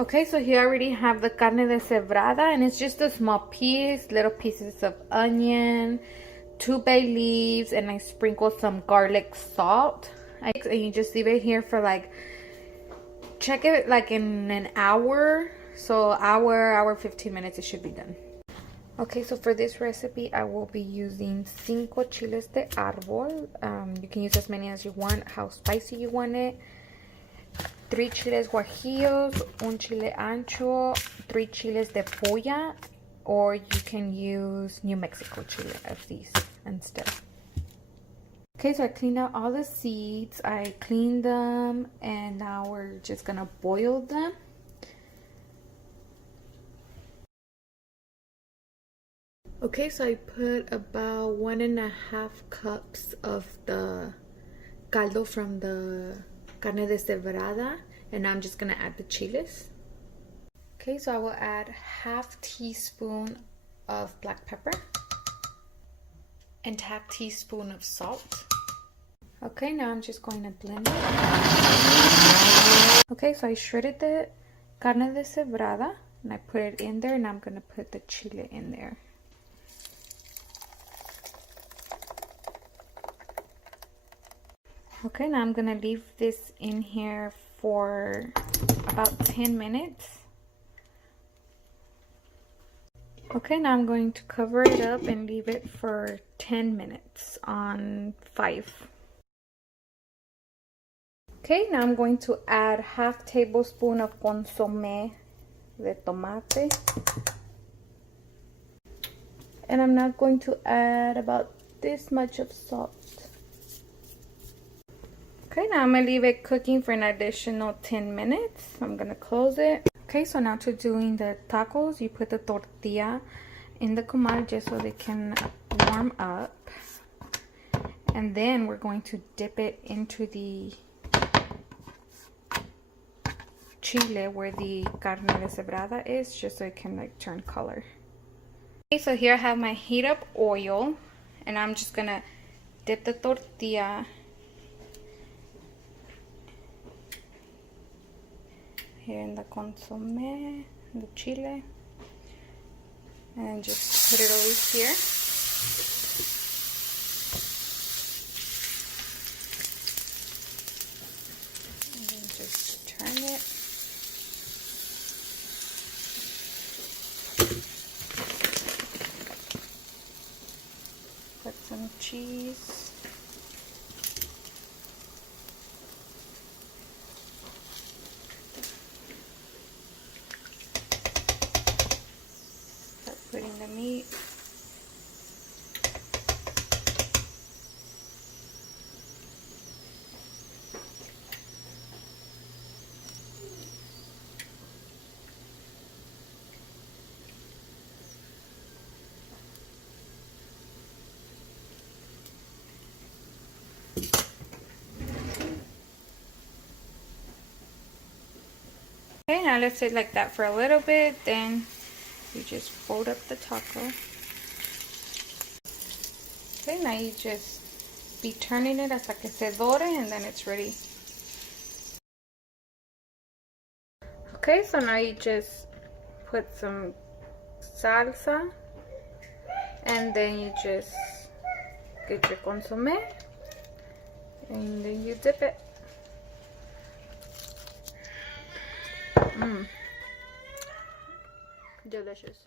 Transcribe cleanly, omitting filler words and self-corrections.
Okay, so here I already have the carne deshebrada, and it's just a small piece, little pieces of onion, 2 bay leaves, and I sprinkle some garlic salt. And you just leave it here for like, check it like in an hour. So hour 15 minutes, it should be done. Okay, so for this recipe, I will be using 5 chiles de árbol. You can use as many as you want, how spicy you want it. 3 chiles guajillos, 1 chile ancho, 3 chiles de polla, or you can use New Mexico chile as these instead. Okay, so I cleaned out all the seeds. I cleaned them, and now we're just gonna boil them. Okay, so I put about 1.5 cups of the caldo from the carne deshebrada, and now I'm just gonna add the chiles. Okay, so I will add 1/2 teaspoon of black pepper and 1/2 teaspoon of salt. Okay, now I'm just going to blend it. Okay, so I shredded the carne deshebrada and I put it in there, and I'm gonna put the chile in there. Okay, now I'm gonna leave this in here for about 10 minutes. Okay, now I'm going to cover it up and leave it for 10 minutes on 5. Okay, now I'm going to add 1/2 tablespoon of consome de tomate. And I'm now going to add about this much of salt. Okay, now I'm going to leave it cooking for an additional 10 minutes. I'm going to close it. Okay, so now to doing the tacos, you put the tortilla in the comal just so they can warm up. And then we're going to dip it into the chile where the carne deshebrada is, just so it can like turn color. Okay, so here I have my heat up oil, and I'm just going to dip the tortilla here in the consome, the chile, and just put it over here. And then just turn it. Put some cheese. Putting the meat. Okay, now let's sit like that for a little bit, then you just fold up the taco. Okay, now you just be turning it hasta que se dore, and then it's ready. Okay, so now you just put some salsa, and then you just get your consomme, and then you dip it. Delicious.